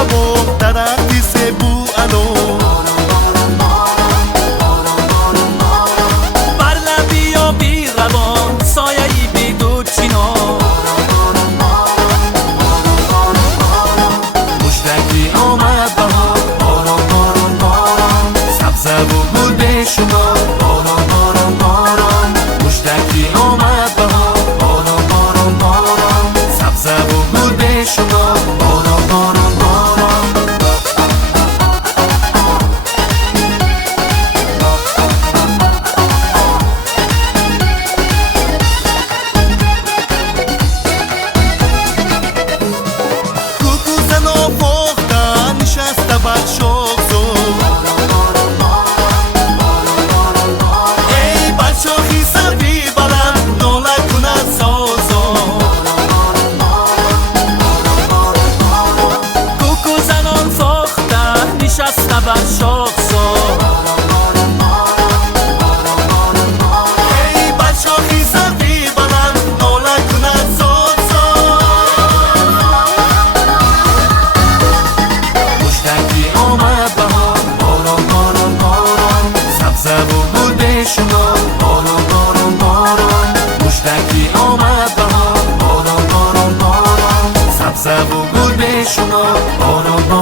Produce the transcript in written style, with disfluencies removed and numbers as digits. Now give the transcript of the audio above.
و باغ درختی زبو الو بر لبی آبی روان سایه‌ای بی دو چینا مشتکی آمد بهار باران باران باران سبزه و گل بشمار باران باران باران مشتکی آمد بهار باران باران باران سبزه و گل بشمار باران باران باران کوکوزن آفاختن نشسته بر شاخ ای بر شاخی سروی بلند ناله کند سازا کوکوزنان فاختن نشسته بر شاخ ای بر شاخی سروی بلند ناله کند سازا مشتکی آمد بهار باران باران باران سبزه و گل بشمار باران باران باران مشتکی آمد بهار باران باران باران سبزه و گل بشمار باران باران